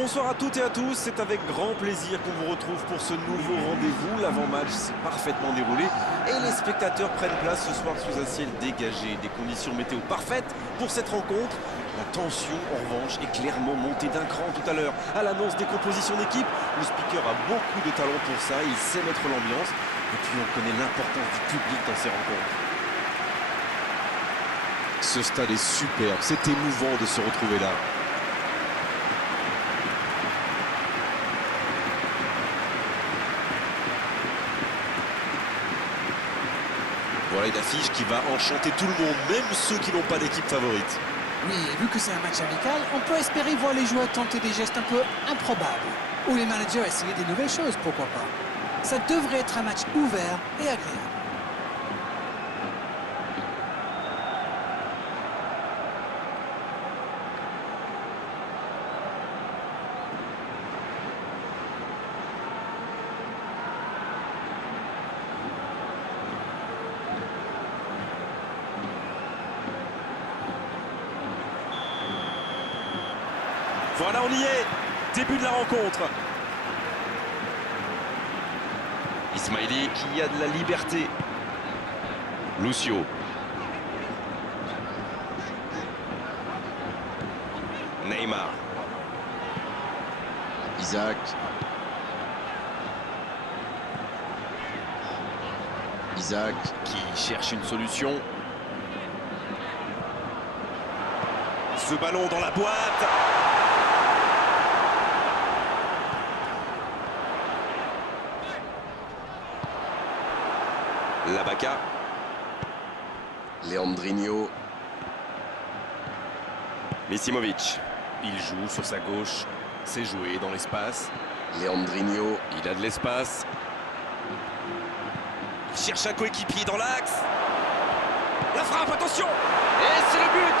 Bonsoir à toutes et à tous, c'est avec grand plaisir qu'on vous retrouve pour ce nouveau rendez-vous. L'avant-match s'est parfaitement déroulé et les spectateurs prennent place ce soir sous un ciel dégagé. Des conditions météo parfaites pour cette rencontre. La tension, en revanche, est clairement montée d'un cran tout à l'heure. À l'annonce des compositions d'équipe, le speaker a beaucoup de talent pour ça, il sait mettre l'ambiance. Et puis on connaît l'importance du public dans ces rencontres. Ce stade est superbe, c'est émouvant de se retrouver là. Voilà une affiche qui va enchanter tout le monde, même ceux qui n'ont pas d'équipe favorite. Oui, vu que c'est un match amical, on peut espérer voir les joueurs tenter des gestes un peu improbables. Ou les managers essayer des nouvelles choses, pourquoi pas. Ça devrait être un match ouvert et agréable. Voilà, on y est. Début de la rencontre. Ismaili qui a de la liberté. Lucio. Neymar. Isaac. Isaac qui cherche une solution. Ce ballon dans la boîte. Labaka. Leandrinho. Misimovic. Il joue sur sa gauche. C'est joué dans l'espace. Leandrinho. Il a de l'espace. Il cherche un coéquipier dans l'axe. La frappe, attention. Et c'est le but.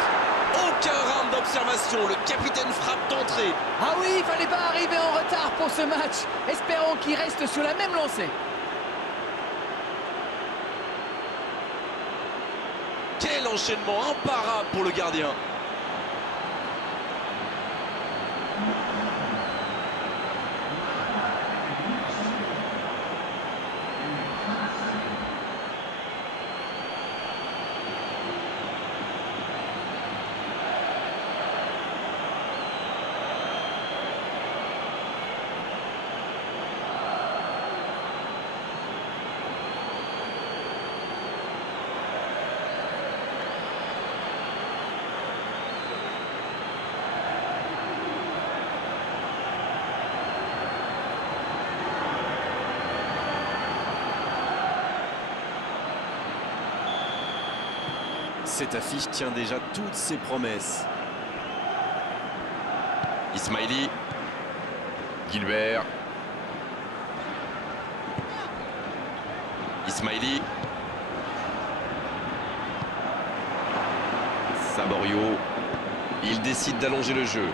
Aucun round d'observation. Le capitaine frappe d'entrée. Ah oui, il fallait pas arriver en retard pour ce match. Espérons qu'il reste sur la même lancée. Quel enchaînement imparable pour le gardien. Cette affiche tient déjà toutes ses promesses. Ismaili. Gilbert. Ismaili. Saborio. Il décide d'allonger le jeu.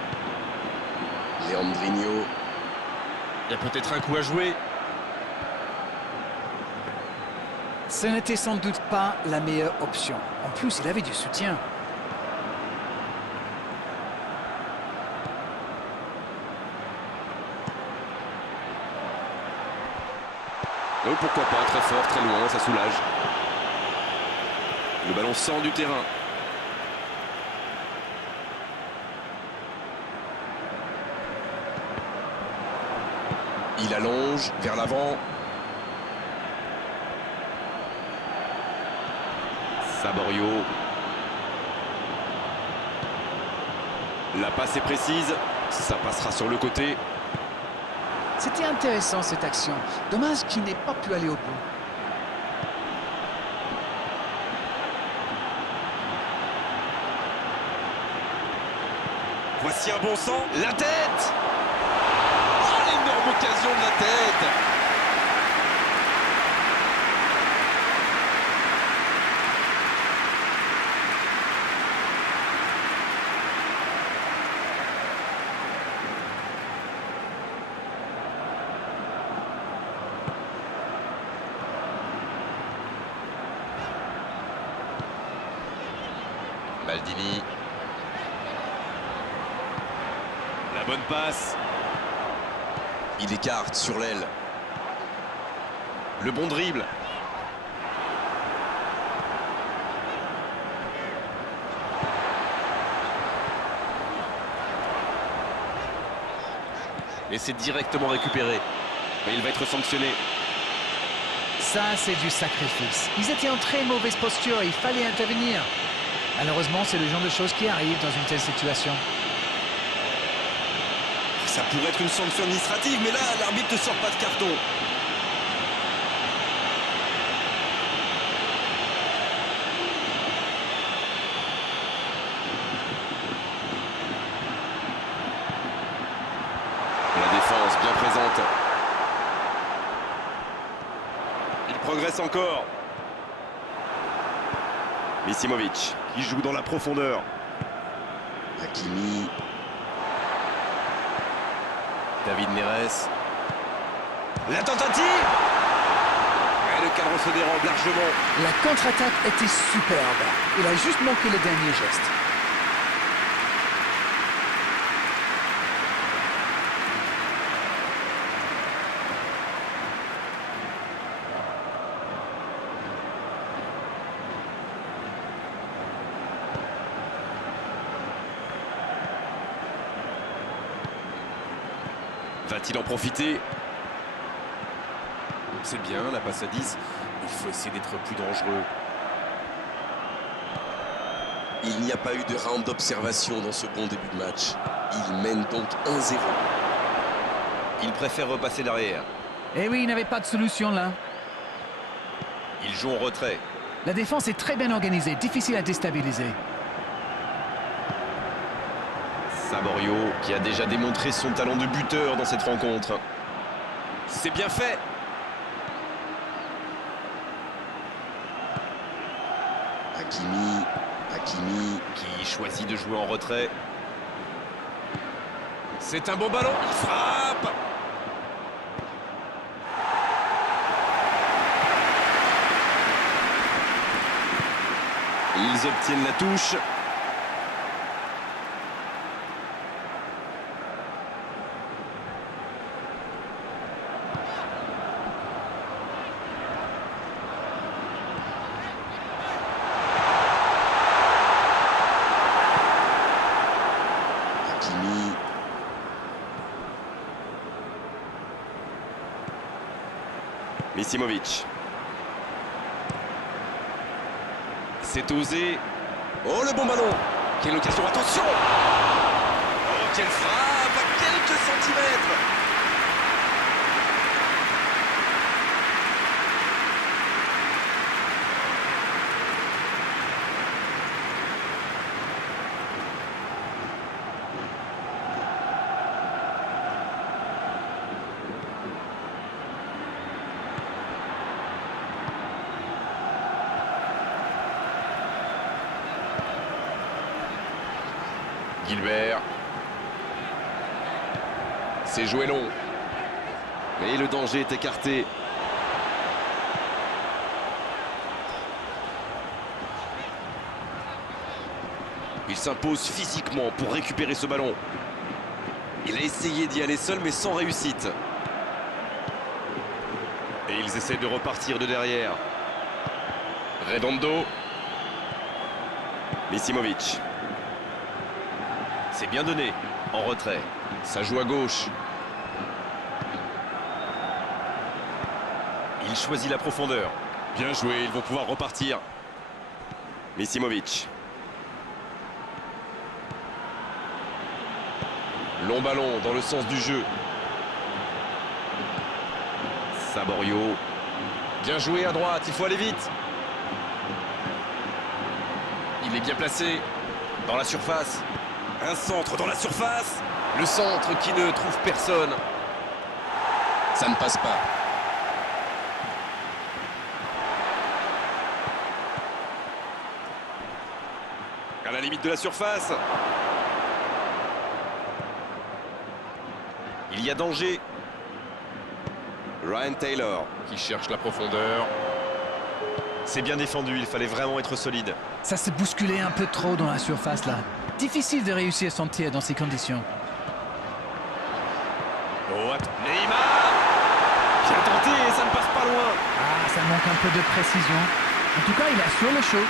Leandrinho. Il y a peut-être un coup à jouer. Ce n'était sans doute pas la meilleure option. En plus, il avait du soutien. Oh, pourquoi pas, très fort, très loin, ça soulage. Le ballon sort du terrain. Il allonge vers l'avant. Saborio. La passe est précise. Ça passera sur le côté. C'était intéressant cette action. Dommage qu'il n'ait pas pu aller au bout. Voici un bon sang. La tête! Oh, l'énorme occasion de la tête! Maldini. La bonne passe. Il écarte sur l'aile. Le bon dribble. Et c'est directement récupéré. Mais il va être sanctionné. Ça, c'est du sacrifice. Ils étaient en très mauvaise posture, il fallait intervenir. Malheureusement, c'est le genre de choses qui arrivent dans une telle situation. Ça pourrait être une sanction administrative, mais là, l'arbitre ne sort pas de carton. La défense bien présente. Il progresse encore. Misimovic qui joue dans la profondeur. Hakimi. David Neres. La tentative. Et le cadre se dérobe largement. La contre-attaque était superbe. Il a juste manqué le dernier geste. Va-t-il en profiter? C'est bien, la passe à 10. Il faut essayer d'être plus dangereux. Il n'y a pas eu de round d'observation dans ce bon début de match. Il mène donc 1-0. Il préfère repasser derrière. Eh oui, il n'avait pas de solution là. Il joue en retrait. La défense est très bien organisée, difficile à déstabiliser. Saborio qui a déjà démontré son talent de buteur dans cette rencontre. C'est bien fait. Hakimi Qui choisit de jouer en retrait. C'est un bon ballon. Il frappe. Ils obtiennent la touche. Misimovic. C'est osé. Oh, le bon ballon. Quelle occasion, attention. Oh, quelle frappe à quelques centimètres. Gilbert. C'est joué long. Mais le danger est écarté. Il s'impose physiquement pour récupérer ce ballon. Il a essayé d'y aller seul mais sans réussite. Et ils essaient de repartir de derrière. Redondo. Misimovic. C'est bien donné, en retrait. Ça joue à gauche. Il choisit la profondeur. Bien joué, ils vont pouvoir repartir. Misimovic. Long ballon dans le sens du jeu. Saborio. Bien joué à droite, il faut aller vite. Il est bien placé dans la surface. Un centre dans la surface. Le centre qui ne trouve personne. Ça ne passe pas. À la limite de la surface. Il y a danger. Ryan Taylor qui cherche la profondeur. C'est bien défendu, il fallait vraiment être solide. Ça s'est bousculé un peu trop dans la surface là. Difficile de réussir son tir dans ces conditions. Oh, attends. Neymar qui a tenté et ça ne passe pas loin. Ah, ça manque un peu de précision. En tout cas, il assure le show.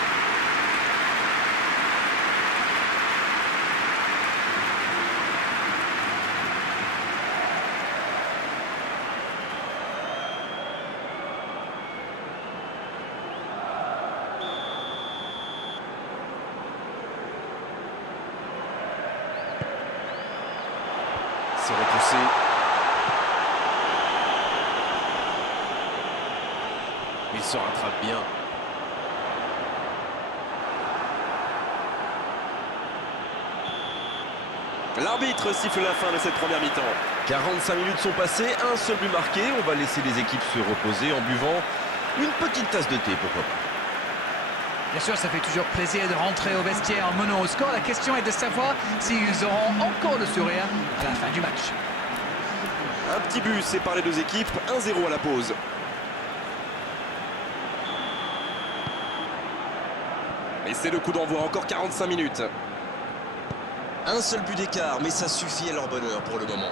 C'est repoussé. Il se rattrape bien. L'arbitre siffle la fin de cette première mi-temps. 45 minutes sont passées, un seul but marqué. On va laisser les équipes se reposer en buvant une petite tasse de thé, pourquoi pas. Bien sûr, ça fait toujours plaisir de rentrer au vestiaire en menant au score. La question est de savoir s'ils auront encore le sourire à la fin du match. Un petit but sépare les deux équipes, 1-0 à la pause. Et c'est le coup d'envoi, encore 45 minutes. Un seul but d'écart, mais ça suffit à leur bonheur pour le moment.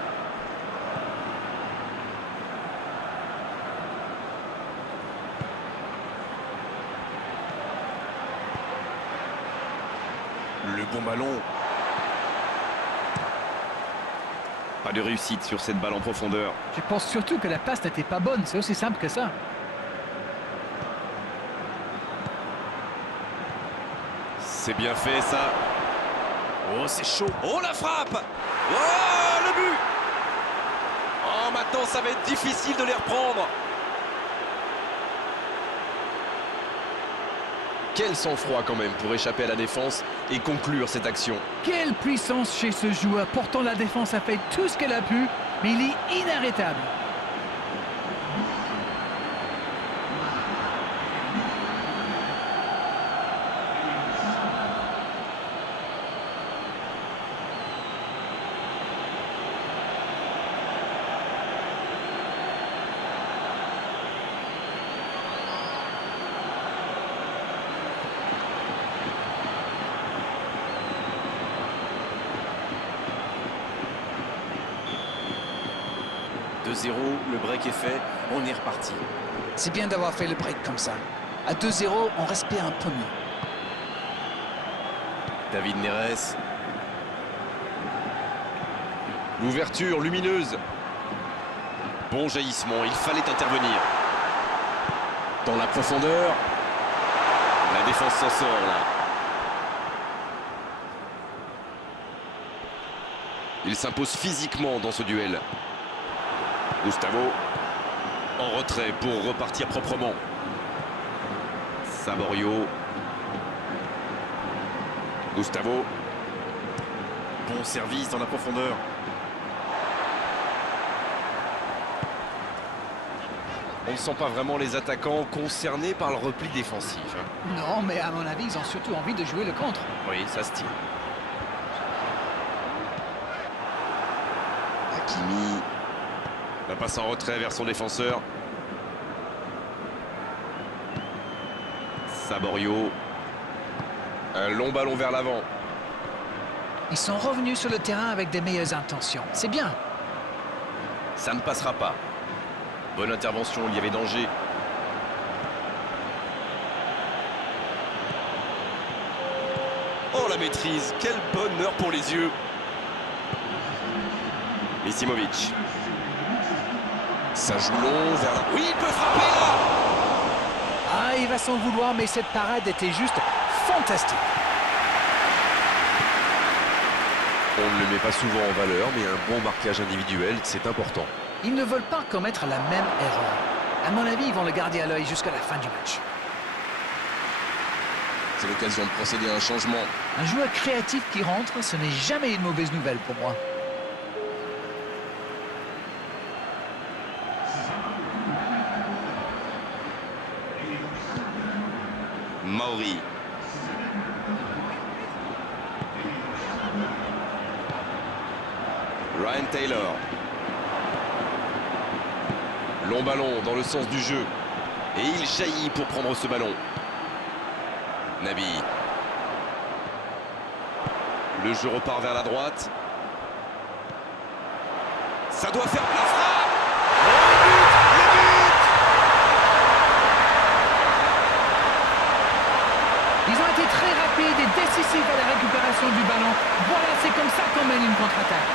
Le bon ballon. Pas de réussite sur cette balle en profondeur. Je pense surtout que la passe n'était pas bonne. C'est aussi simple que ça. C'est bien fait ça. Oh, c'est chaud. Oh, la frappe. Oh, le but. Oh, maintenant ça va être difficile de les reprendre. Quel sang-froid quand même pour échapper à la défense et conclure cette action. Quelle puissance chez ce joueur. Pourtant, la défense a fait tout ce qu'elle a pu, mais il est inarrêtable. Le break est fait, on est reparti. C'est bien d'avoir fait le break comme ça. À 2-0, on respire un peu mieux. David Neres. L'ouverture lumineuse. Bon jaillissement, il fallait intervenir. Dans la profondeur. La défense s'en sort là. Il s'impose physiquement dans ce duel. Gustavo en retrait pour repartir proprement. Saborio. Gustavo. Bon service dans la profondeur. On ne sent pas vraiment les attaquants concernés par le repli défensif. Non, mais à mon avis, ils ont surtout envie de jouer le contre. Oui, ça se tient. Hakimi. La passe en retrait vers son défenseur. Saborio. Un long ballon vers l'avant. Ils sont revenus sur le terrain avec des meilleures intentions. C'est bien. Ça ne passera pas. Bonne intervention, il y avait danger. Oh, la maîtrise. Quel bonheur pour les yeux. Misimovic. Ça joue long vers la... Oui, il peut frapper là. Ah, il va s'en vouloir, mais cette parade était juste fantastique. On ne le met pas souvent en valeur, mais un bon marquage individuel, c'est important. Ils ne veulent pas commettre la même erreur. À mon avis, ils vont le garder à l'œil jusqu'à la fin du match. C'est l'occasion de procéder à un changement. Un joueur créatif qui rentre, ce n'est jamais une mauvaise nouvelle pour moi. Mauri. Ryan Taylor. Long ballon dans le sens du jeu. Et il jaillit pour prendre ce ballon. Naby. Le jeu repart vers la droite. Ça doit faire la frappe. Oh, le but. Ils ont été très rapides et décisifs à la récupération du ballon. Voilà, c'est comme ça qu'on mène une contre-attaque.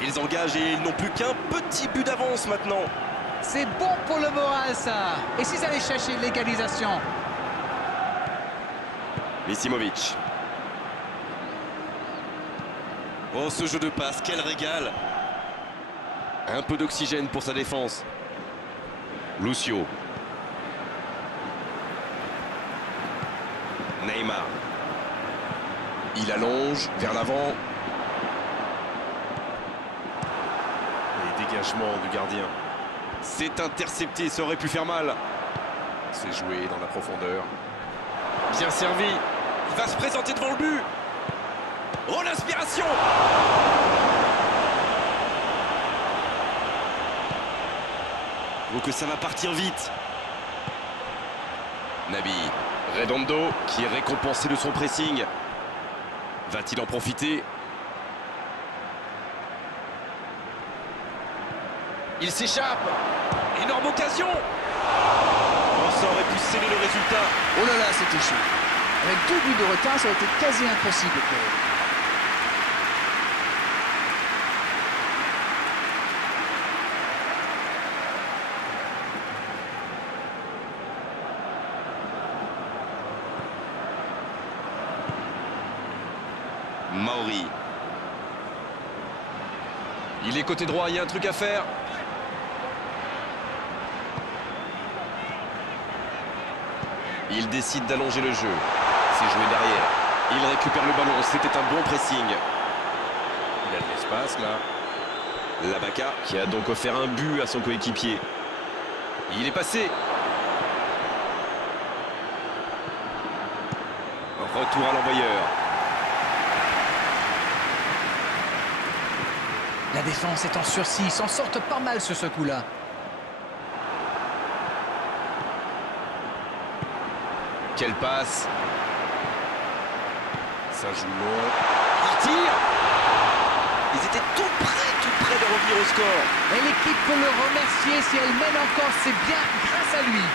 Ils engagent et ils n'ont plus qu'un petit but d'avance maintenant. C'est bon pour le moral, ça. Et s'ils allaient chercher l'égalisation? Misimovic. Oh, ce jeu de passe, quel régal. Un peu d'oxygène pour sa défense. Lucio. Neymar. Il allonge vers l'avant. Et dégagement du gardien. C'est intercepté, ça aurait pu faire mal. C'est joué dans la profondeur. Bien servi. Il va se présenter devant le but. Oh, l'inspiration! Donc ça va partir vite. Naby. Redondo qui est récompensé de son pressing. Va-t-il en profiter? Il s'échappe. Énorme occasion. Oh, ça aurait pu sceller le résultat. Oh là là, c'était chaud. Avec 2 buts de retard, ça a été quasi impossible pour eux. Mauri. Il est côté droit, il y a un truc à faire. Il décide d'allonger le jeu. C'est joué derrière. Il récupère le ballon, c'était un bon pressing. Il a de l'espace là. Labaka qui a donc offert un but à son coéquipier. Il est passé. Retour à l'envoyeur. La défense est en sursis, ils s'en sortent pas mal sur ce coup-là. Quelle passe. Ça joue long. Il tire. Ils étaient tout près de revenir au score. Et l'équipe peut le remercier si elle mène encore, c'est bien grâce à lui.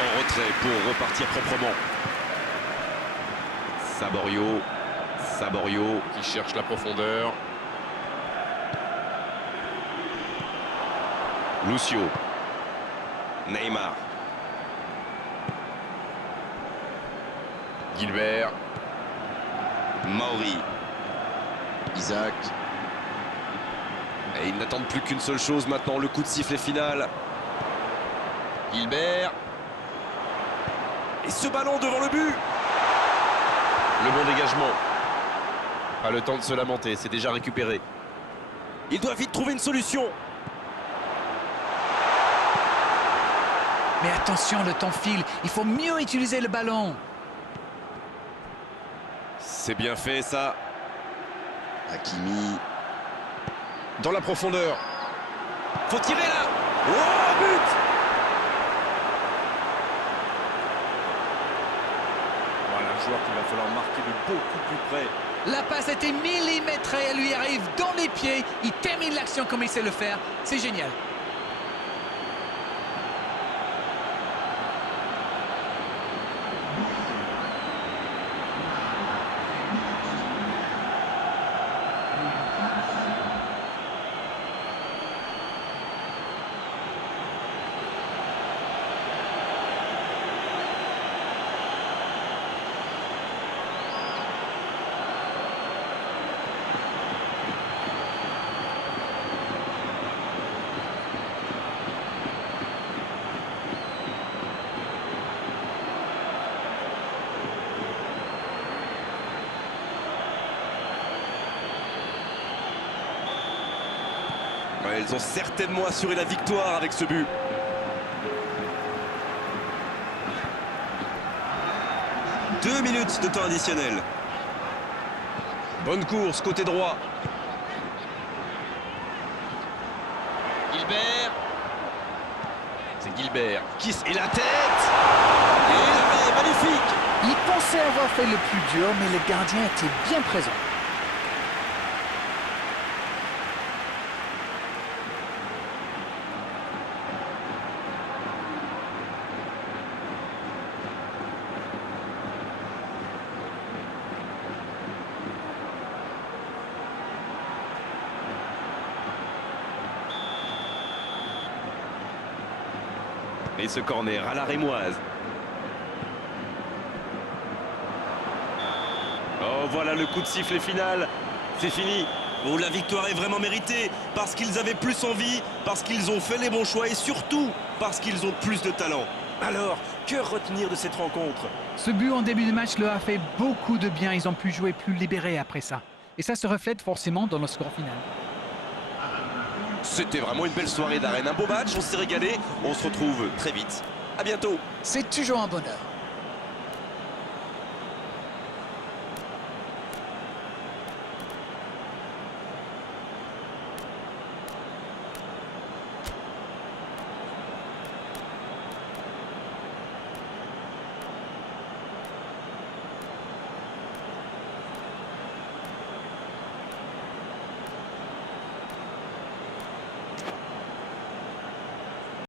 En retrait pour repartir proprement. Saborio qui cherche la profondeur. Lucio. Neymar. Gilbert. Mauri. Isaac. Et ils n'attendent plus qu'une seule chose maintenant, le coup de sifflet final. Gilbert. Et ce ballon devant le but. Le bon dégagement. Pas le temps de se lamenter, c'est déjà récupéré. Il doit vite trouver une solution. Mais attention, le temps file, il faut mieux utiliser le ballon. C'est bien fait ça. Hakimi. Dans la profondeur. Faut tirer là. Oh, but. Voilà un joueur qu'il va falloir marquer de beaucoup plus près. La passe était millimétrée, elle lui arrive dans les pieds. Il termine l'action comme il sait le faire. C'est génial. Ouais, ils ont certainement assuré la victoire avec ce but. Deux minutes de temps additionnel. Bonne course, côté droit. Gilbert. C'est Gilbert. Et la tête. Et l'arrêt, magnifique. Il pensait avoir fait le plus dur, mais le gardien était bien présent. Et ce corner à la rémoise. Oh, voilà le coup de sifflet final. C'est fini. Oh, la victoire est vraiment méritée. Parce qu'ils avaient plus envie, parce qu'ils ont fait les bons choix et surtout parce qu'ils ont plus de talent. Alors, que retenir de cette rencontre? Ce but en début de match leur a fait beaucoup de bien. Ils ont pu jouer plus libérés après ça. Et ça se reflète forcément dans le score final. C'était vraiment une belle soirée d'arène. Un beau match, on s'est régalé. On se retrouve très vite. À bientôt. C'est toujours un bonheur.